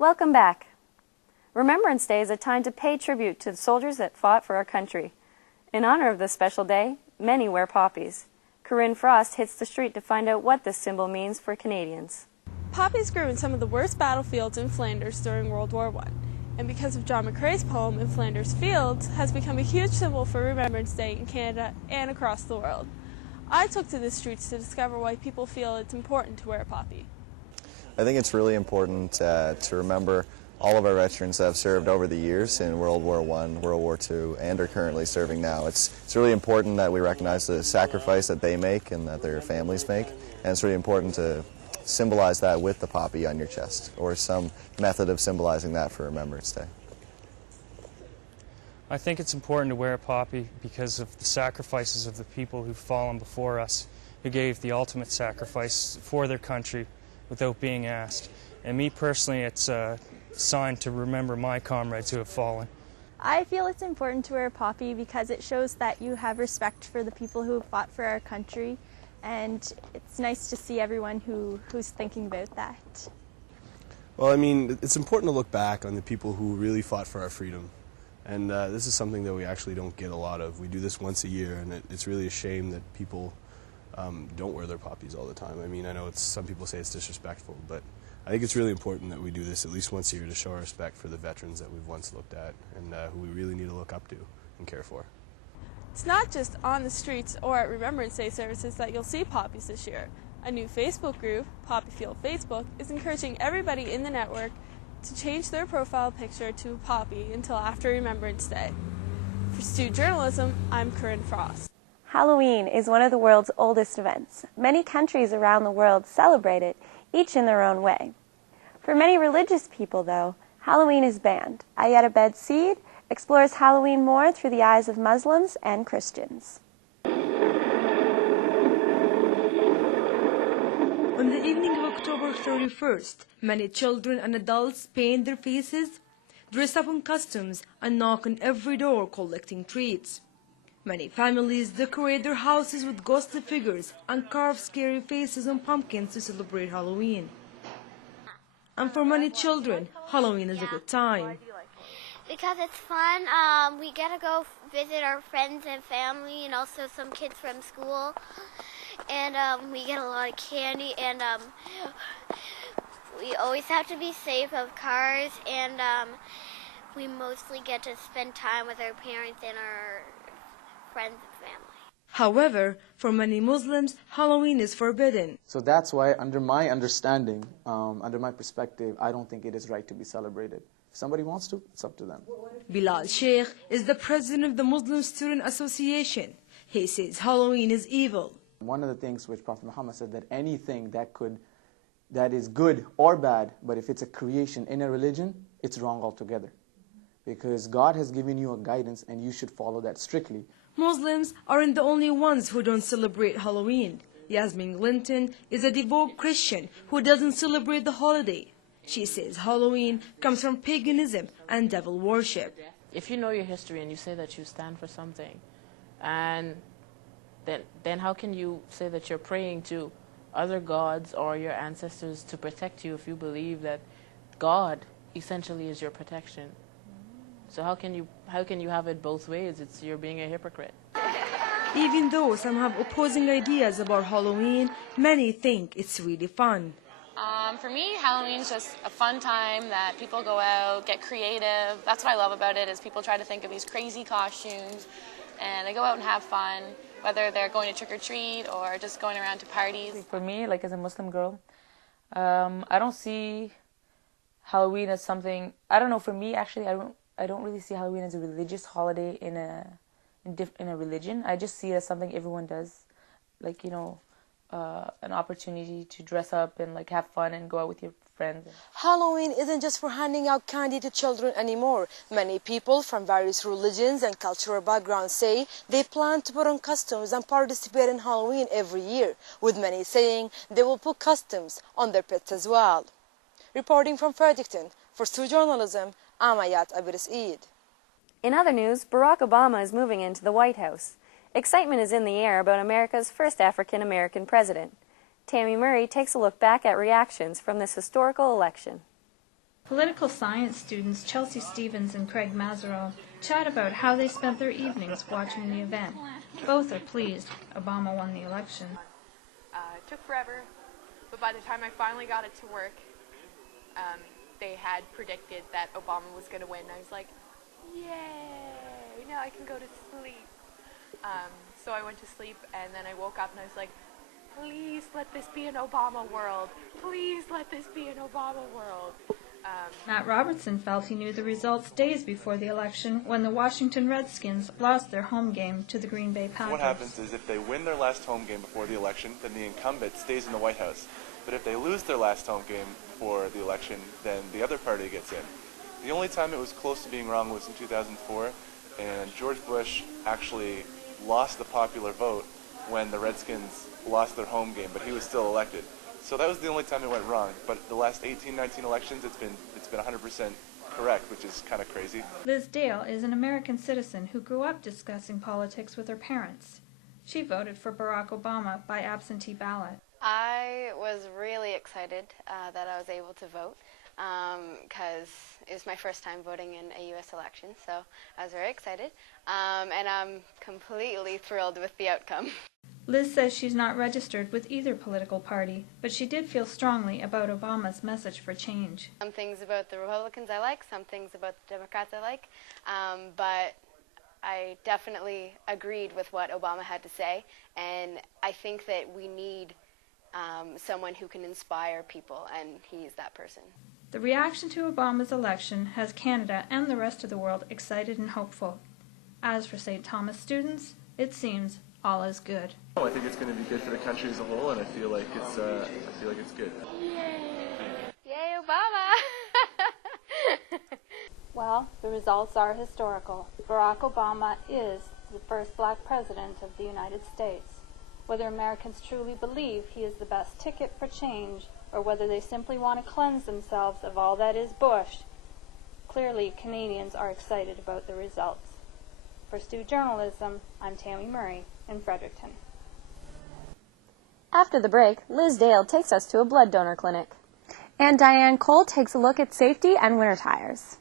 Welcome back. Remembrance Day is a time to pay tribute to the soldiers that fought for our country. In honor of this special day, many wear poppies. Corinne Frost hits the street to find out what this symbol means for Canadians. Poppies grew in some of the worst battlefields in Flanders during World War I, and because of John McCrae's poem In Flanders Fields, has become a huge symbol for Remembrance Day in Canada and across the world. I took to the streets to discover why people feel it's important to wear a poppy. I think it's really important to remember all of our veterans that have served over the years in World War I, World War II, and are currently serving now. It's really important that we recognize the sacrifice that they make and that their families make, and it's really important to symbolize that with the poppy on your chest, or some method of symbolizing that for Remembrance Day. I think it's important to wear a poppy because of the sacrifices of the people who've fallen before us, who gave the ultimate sacrifice for their country without being asked. And me personally, it's a sign to remember my comrades who have fallen. I feel it's important to wear a poppy because it shows that you have respect for the people who have fought for our country, and it's nice to see everyone who's thinking about that. Well, I mean, it's important to look back on the people who really fought for our freedom. And this is something that we actually don't get a lot of. We do this once a year, and it's really a shame that people don't wear their poppies all the time. I mean, I know some people say it's disrespectful, but I think it's really important that we do this at least once a year to show our respect for the veterans that we've once looked at and who we really need to look up to and care for. It's not just on the streets or at Remembrance Day services that you'll see poppies this year. A new Facebook group, Poppy Field Facebook, is encouraging everybody in the network to change their profile picture to a poppy until after Remembrance Day. For Stu Journalism, I'm Corinne Frost. Halloween is one of the world's oldest events. Many countries around the world celebrate it, each in their own way. For many religious people, though, Halloween is banned. Ayeta Bedseed explores Halloween more through the eyes of Muslims and Christians. On the evening of October 31st, many children and adults paint their faces, dress up in costumes, and knock on every door collecting treats. Many families decorate their houses with ghostly figures and carve scary faces on pumpkins to celebrate Halloween. And for many children, Halloween is a good time. Because it's fun. We get to go visit our friends and family and also some kids from school. And we get a lot of candy, and we always have to be safe of cars, and we mostly get to spend time with our parents and our friends and family. However, for many Muslims, Halloween is forbidden. So that's why, under my understanding, under my perspective, I don't think it is right to be celebrated. If somebody wants to, it's up to them. Bilal Sheikh is the president of the Muslim Student Association. He says Halloween is evil. One of the things which Prophet Muhammad said, that anything that is good or bad, but if it's a creation in a religion, it's wrong altogether. Because God has given you a guidance and you should follow that strictly. Muslims aren't the only ones who don't celebrate Halloween. Yasmin Glinton is a devout Christian who doesn't celebrate the holiday. She says Halloween comes from paganism and devil worship. If you know your history and you say that you stand for something, and then how can you say that you're praying to other gods or your ancestors to protect you if you believe that God essentially is your protection? So how can you have it both ways? You're being a hypocrite. Even though some have opposing ideas about Halloween, many think it's really fun. For me, Halloween's just a fun time that people go out, get creative. That's what I love about it, is people try to think of these crazy costumes, and they go out and have fun, whether they're going to trick-or-treat or just going around to parties. For me, like as a Muslim girl, I don't see Halloween as something, I don't know, for me actually, I don't really see Halloween as a religious holiday in a religion. I just see it as something everyone does, like, you know, an opportunity to dress up and like have fun and go out with your friends. Halloween isn't just for handing out candy to children anymore. Many people from various religions and cultural backgrounds say they plan to put on costumes and participate in Halloween every year, with many saying they will put costumes on their pets as well. Reporting from Fredericton, for Stu Journalism, I'm Ayeta Bedseed. In other news, Barack Obama is moving into the White House. Excitement is in the air about America's first African-American president. Tammy Murray takes a look back at reactions from this historical election. Political science students Chelsea Stevens and Craig Mazerow chat about how they spent their evenings watching the event. Both are pleased Obama won the election. It took forever, but by the time I finally got it to work, they had predicted that Obama was going to win. I was like, yay, now I can go to sleep. So I went to sleep, and then I woke up and I was like, please let this be an Obama world. Please let this be an Obama world. Matt Robertson felt he knew the results days before the election when the Washington Redskins lost their home game to the Green Bay Packers. What happens is if they win their last home game before the election, then the incumbent stays in the White House. But if they lose their last home game before the election, then the other party gets in. The only time it was close to being wrong was in 2004, and George Bush actually lost the popular vote when the Redskins lost their home game, but he was still elected. So that was the only time it went wrong. But the last 18, 19 elections, it's been 100% correct, which is kind of crazy. Liz Dale is an American citizen who grew up discussing politics with her parents. She voted for Barack Obama by absentee ballot. I was really excited that I was able to vote because it was my first time voting in a U.S. election, so I was very excited, and I'm completely thrilled with the outcome. Liz says she's not registered with either political party, but she did feel strongly about Obama's message for change. Some things about the Republicans I like, some things about the Democrats I like, but I definitely agreed with what Obama had to say, and I think that we need someone who can inspire people, and he's that person. The reaction to Obama's election has Canada and the rest of the world excited and hopeful. As for St. Thomas students, it seems all is good. I think it's going to be good for the country as a whole, and I feel like it's good. Yay, Obama! Well, the results are historical. Barack Obama is the first black president of the United States. Whether Americans truly believe he is the best ticket for change, or whether they simply want to cleanse themselves of all that is Bush, clearly Canadians are excited about the results. For Stu Journalism, I'm Tammy Murray in Fredericton. After the break, Liz Dale takes us to a blood donor clinic. And Diane Cole takes a look at safety and winter tires.